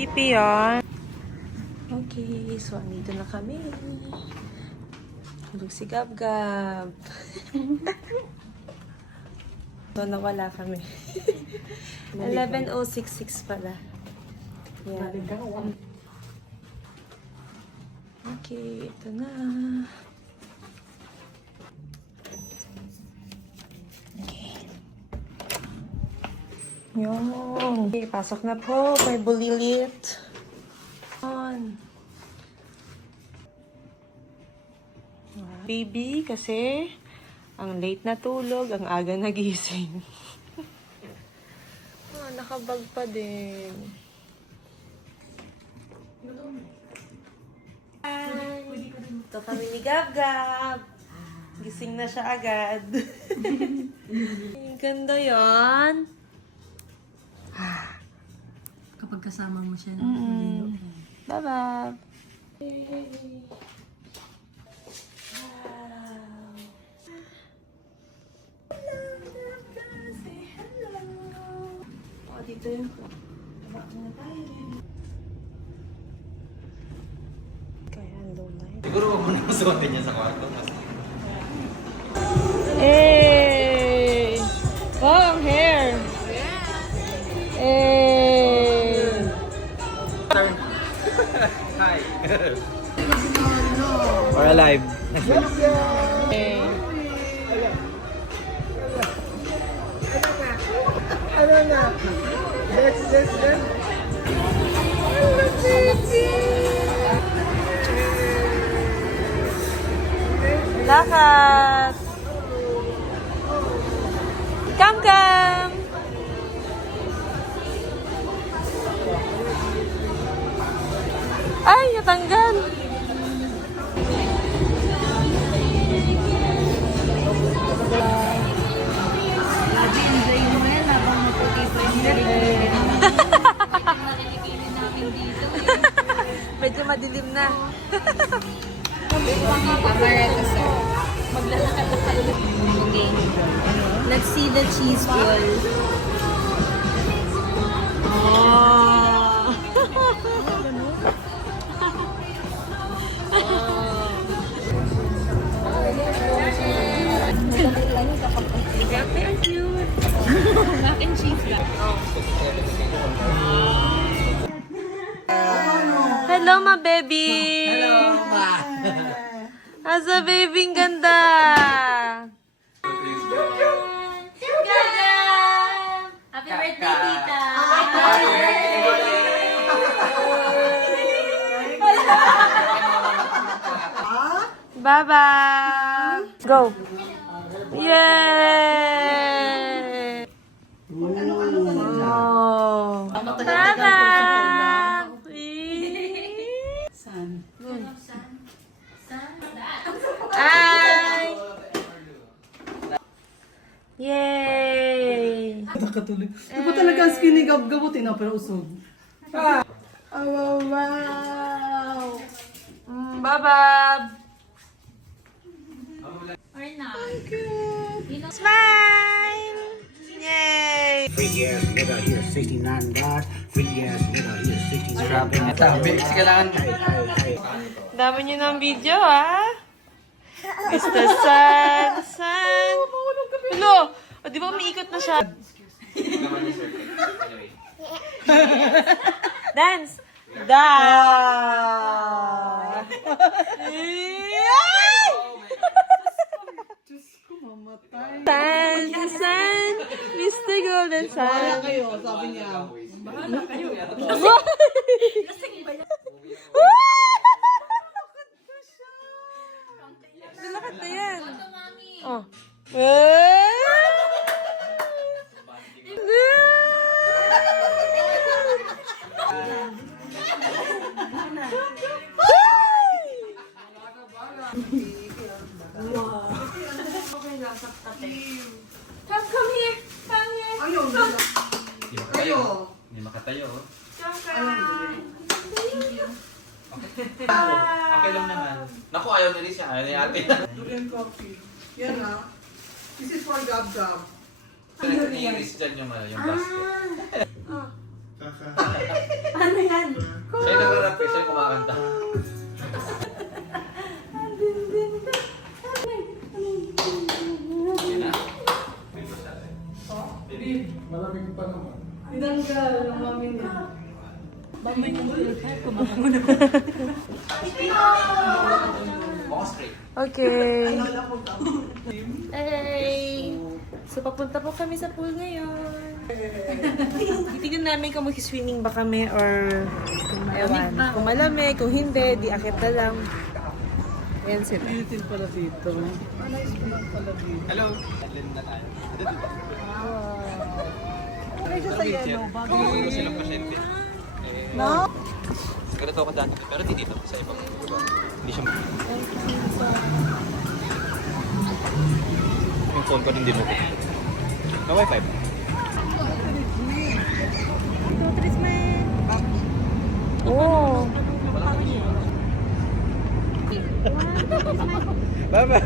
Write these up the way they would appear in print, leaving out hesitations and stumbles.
Pipi yan. Okay, so andito na kami. Tulog si Gab-Gab. So, nawala kami. 11:066 pala. Yan. Okay, ito na. Yun. Okay, pasok na po kay Bulilit. Baby, kasi ang late na tulog, ang aga nagising. Nakabag pa din. Hi! Ito kami ni Gab-Gab. Gising na siya agad. Ganda yan. Kapag kasama mo siya, Bye-bye. Dito yung kaya low light. Siguro huwag mo na masuotin niya sa kwarto. Hey! Wow, ang hair! Hey! Hi! We're alive. Hey! Lakat! Come! Ay, natanggal! enjoy mo yan habang maputi pa yung nalilipilin namin dito. Medyo madilim na. Pamareta sir. Maglalakad-lakad. Okay. Let's see the cheese ball. Oh! Grabe, ang cute. Mac and cheese lang. Hello, my baby! Hello, ma! Asa baby, ganda! Ganda! Happy birthday, tita! Bye-bye! Go! Yay! Oh! Bye-bye! Ay! Yay! Nakatuloy. Di ba talaga ang skinny gab-gabot eh, pero usog. Wow, wow! Bye-bye! Or not? Smile! Yay! Freaky ass nigga here, 69 God. Freaky ass nigga here, 69 Grabe na God. tabi. Kailangan. Hey. Dami nyo ng video, ha? Mr. Sun! Hello! O, di ba umiikot na siya? Dance! Dance! Diyos ko, mamatay. Sun! Mr. Golden Bahala Sun! kayo, sabi niya. Lalakad na yan. Oh. Come here. Ayaw, Hindi makatayo. Hindi makatayo. Okay lang naman. Naku, ayaw na rin siya. Ayaw na yung ate. Durian coffee. Yan ha. This is for gab-gab. Naiinis dyan yung basket. Ano yan? Siya yung nagrarap eh, siya yung kumakanta. Yan na. Tinanggal ng mami niya. Mukha straight. Okay. Hey! So, papunta po kami sa pool ngayon. Titignan namin kung mag-swimming ba kami or ewan. Kung malamig, kung hindi, di akit na lang. Ayan sila. Beauty pala dito. Hello. Alin na tayo. Medyo sa yellow. Dito silang pasyente. No? Ganito ako dati. Pero di dito. Sa ibang lugar. Hindi siya... Yung phone ko hindi mo ko. Na wifi ba? Oh! Baba!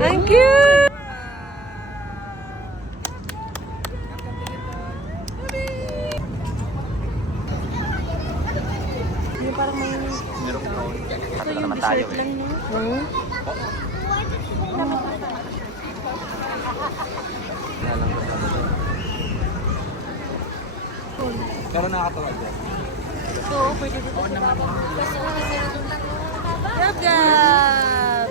Ang cute! Yung parang may... Merong phone. Ito yung dessert lang, no? Hmm? Pero nakakatawa dyan. So, pwede dito. Grab, grab!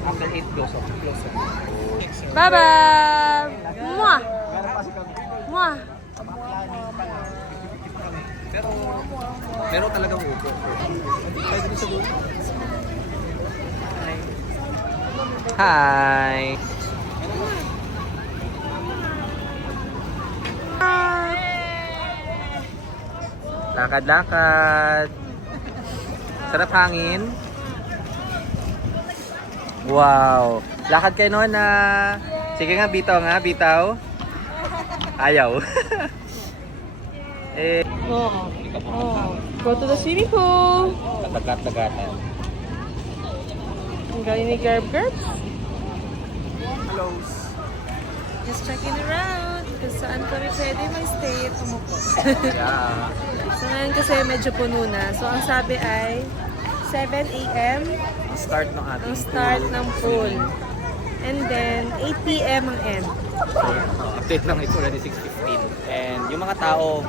After 8 close off. Bye-bye! Mwah! Meron kasi kami. Mwah! Pero meron talagang upo. Pwede din sa buo. Hi! Lakad-lakad. Sarap hangin. Wow. Lakad kayo noon na. Sige nga, bitaw nga, bitaw. Ayaw. eh. Oh. Oh. Go to the swimming pool. Tagat-tagatan. Ang galing ni Garb Garbs. Hello. Just checking around kung saan kami pwede mag-stay at umupo. Yeah. So ngayon kasi medyo puno na. So ang sabi ay 7 a.m. Start ng ating ang start ng pool. And then 8 p.m. ang end. Update lang, it's already 6:15. And yung mga tao,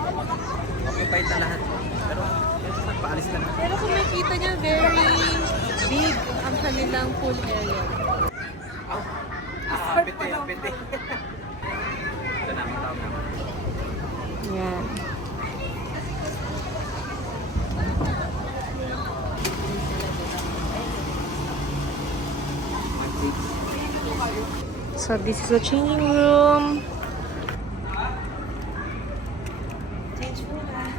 occupied na lahat. Pero paalis na lahat. Pero kung makita nyo, very big ang kanilang pool area. Piti, piti. Ito na, ang tao. Yan. So this is the changing room. Change muna.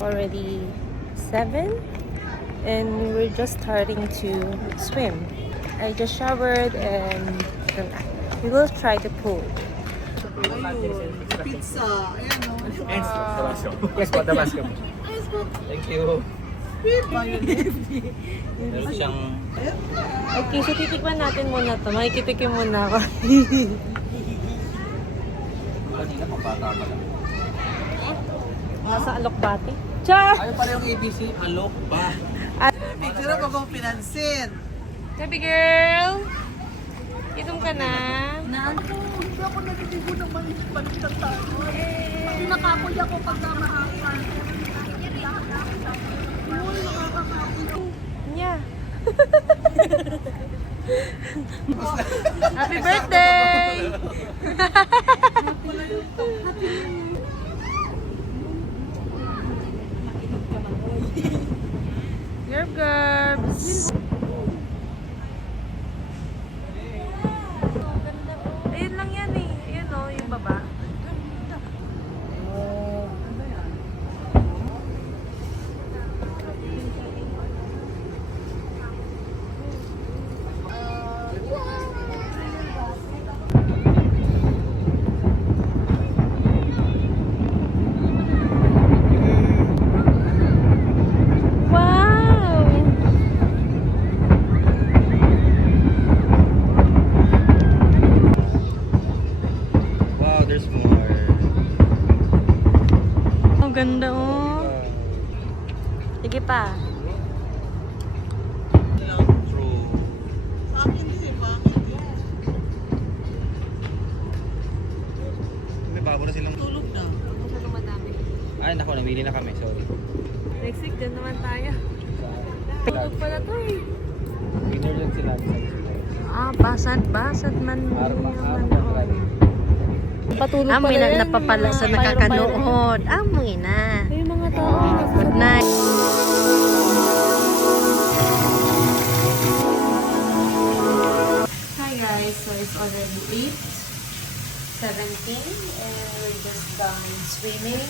Already 7 and we're just starting to swim. I just showered and we will try the pool. Pizza. Ayan o. Yes, po, Tabasco. Thank you. Meron siyang... Okay, so titikman natin muna to. Makikitikim muna ako. Kanina pang bata pa lang. Nasa Alokbate. Char! Ayaw pala yung ABC, alok ba? Picture pa bang pinansin? Sabi girl! Itom ka na? Hindi ako nagtitigo ng balik na tayo. Nakakuy ako pag namahapan. Nya. Happy birthday! Gerb Gerbs! Ayun lang yan eh. Ayun o, yung baba. ganda oh. Sige pa. May bago na silang... Tulog na. Masyadong madami. Ay, naku, namili na kami. Sorry. Next week, dyan naman tayo. Tulog pala to eh. Winner lang sila. Ah, basad man. Patulog Amoy pala na yan, napapala yung sa mga nakakanood. Amoy na. Ay, yung mga tao. Good night. Hi guys, so it's already 8:17 and we're just done swimming.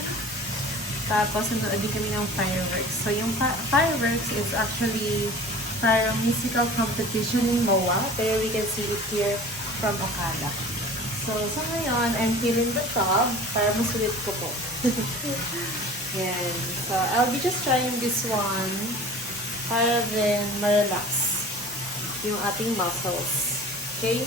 Tapos nanood din kami ng fireworks. So yung fireworks is actually from musical competition in MOA. Pero we can see it here from Okada. So sa ngayon, I'm feeling the tub para masulit ko po. Yan. So I'll be just trying this one para din ma-relax yung ating muscles. Okay?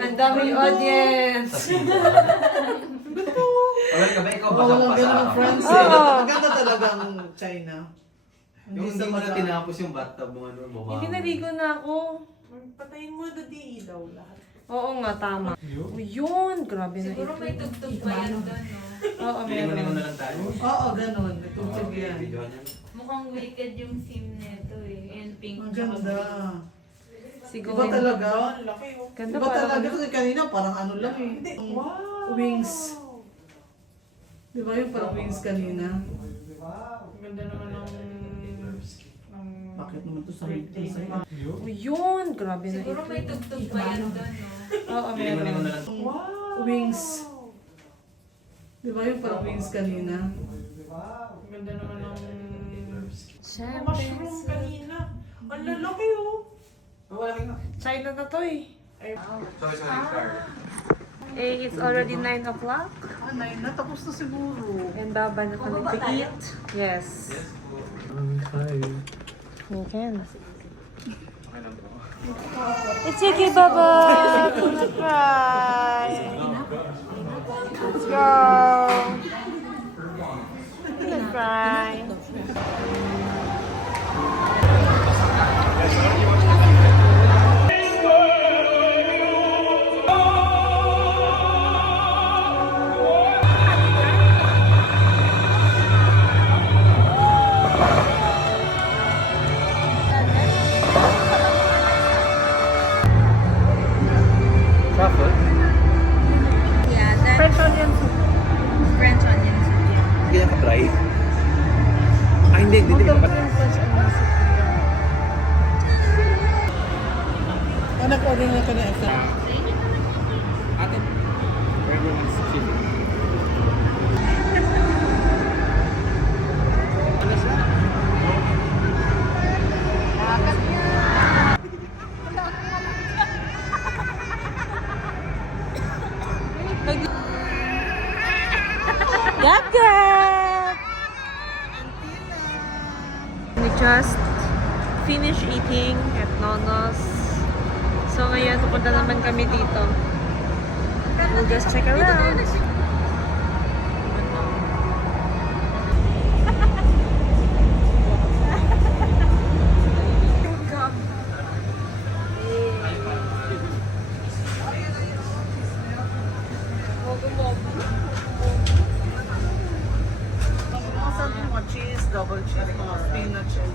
Ang daming audience! Wala ka ba? Ikaw Walang ganun friends eh. Ang ganda talagang China. Yung hindi mo na tinapos yung bathtub mo, ano, baba. Hindi naligo na ako. Patayin mo na di ilaw lahat. Oo nga, tama. Yun! Grabe na ito. may tugtog pa yan doon, no? Oo, Ligo meron. na lang tayo. Oo, ganun. Nagtutog yan. Videohan yan. Mukhang wicked yung theme nito eh. And pink. Ang ganda. Siguro. Iba talaga. Ganda Iba parang talaga kasi kanina parang ano lang eh. Wings. Di ba yung parang wings kanina? Ganda naman ng... Bakit naman to sa Yun! Grabe na ito. may tugtog pa yan doon, no? Oo, Ligo meron. na lang. Wings. Di ba yung parang wings kanina? Ganda naman ng... Mushroom kanina. Ang lalaki oh. China na to eh. Sorry, car. Eh, it's already 9 o'clock. Ah, 9 na. Tapos na siguro. And baba na kami to eat. Yes. You can. It's okay, Baba. Do not cry. Let's go. Do not cry. Truffle? Yeah, that French onion soup. French onion soup. Yeah. Ganyan ka-dry? Ay, hindi. Ah, nag-order na ka na extra. Ate, burger with chili. Ano siya? Gaga! We just finished eating at Nonos. So ngayon, pupunta naman kami dito. We'll just check around. Mga cheese, double cheese, mga spinach and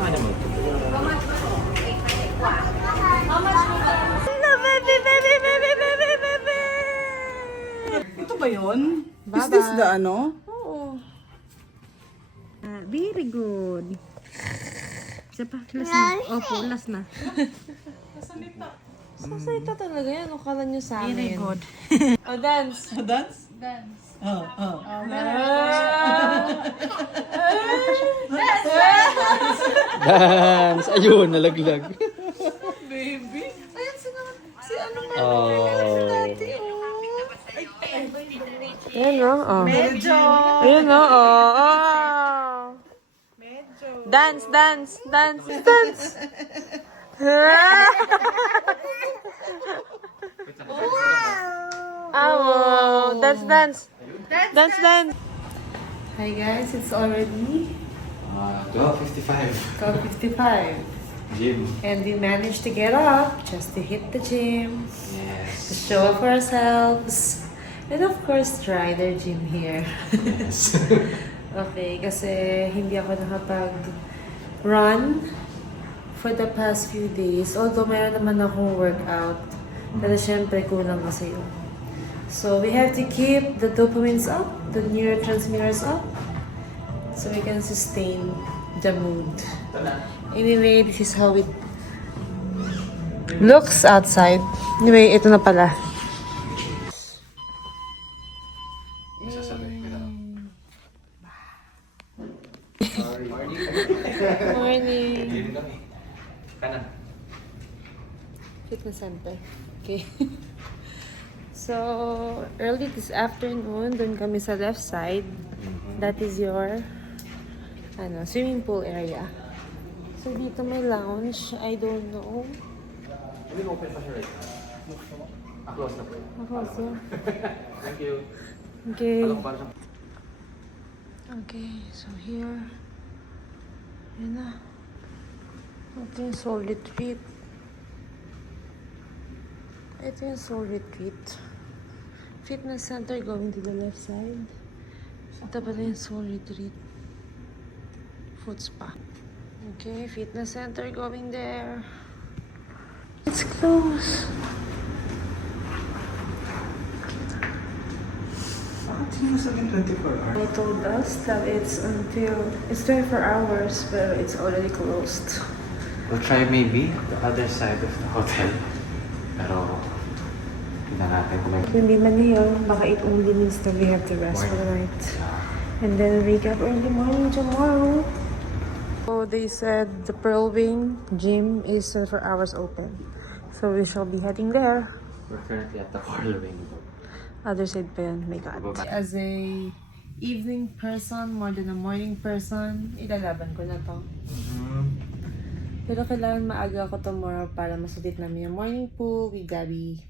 Ano mo? Ito ba yun? Baba. Is this the ano? Oo. Very good. Isa pa, last na. Opo, last na. Sasalita talaga yan. Akala nyo sa amin. Very good. Oh, dance. Dance? Dance. Dance! Ayun, nalaglag. Baby. Ayan, si ano ba? Oh. Ayan o. Oh. Medyo. Ayan o. Oh. Dance, dance, dance, dance. Oh, dance, dance. Dance, dance. Hi guys, it's already 12:55. 12:55. Gym. And we managed to get up just to hit the gym, to Yes. show up for ourselves, and of course try their gym here. Yes. Okay, kasi hindi ako nakapag-run for the past few days. Although meron naman akong workout. Pero syempre kulang kasi yun. So we have to keep the dopamines up, the neurotransmitters up, so we can sustain the mood. Anyway, this is how it looks outside. Anyway, ito na pala. Morning. Kanan. Fitness center. Okay. So, early this afternoon, dun kami sa left side. That is your swimming pool area. So, dito may lounge. I don't know. Hindi open pa siya right now. Close na po. Also. Thank you. Okay. Para siya. Okay, so here. Yun na. Ito yung soul retreat. Ito yung soul retreat. Fitness center going to the left side. Ito pala yung soul retreat. Foot spa. Okay, fitness center going there. It's closed. They told us that it's 24 hours, but it's already closed. We'll try maybe the other side of the hotel. Pero, tingnan natin kung may... Hindi man yun, baka it only means that we have to rest for the night. And then wake up early morning tomorrow. So they said the Pearl Wing gym is 24 hours open. So we shall be heading there. We're currently at the Pearl Wing. Other side pa yun, my God. As a evening person, more than a morning person, ilalaban ko na to. Pero kailangan maaga ako tomorrow para masulit namin yung morning pool with Gabby.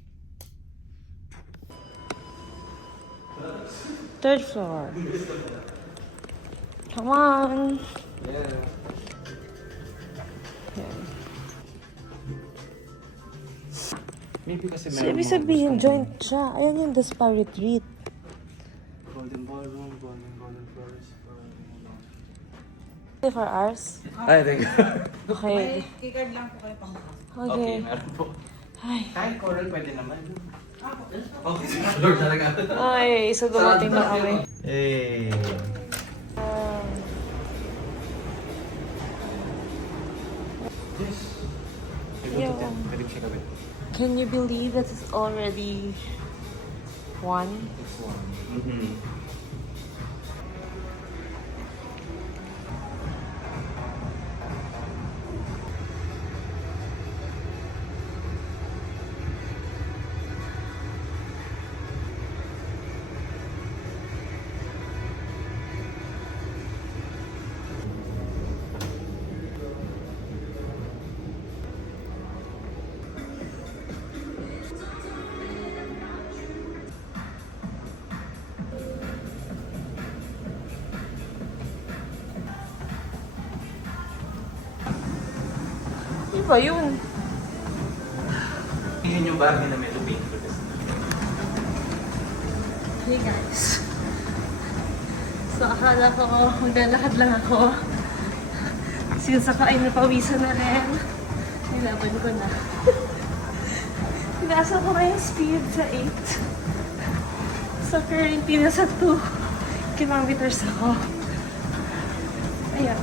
Third floor. Come on! Maybe kasi So, ibig sabihin, joint siya. Ayan yung the spa retreat. Golden Ballroom, Golden Forest. 24 hours? Ay, thank you. Okay. Kikard lang po kayo pang Okay. meron po. Ay. Kahit coral pwede naman. Okay, color talaga. Ay, so dumating na kami. Hey. Yes. Yeah. Pwede siya gawin. Can you believe that it's already 1? Mm-hmm. Iba yun. Yun yung bagay na medyo painful. Hey guys. So akala ko maglalakad lang ako. Since ako ay napawisan na rin, nilaban ko na. Pinasa ko na yung speed sa 8. So currently nasa 2 kilometers ako. Ayan.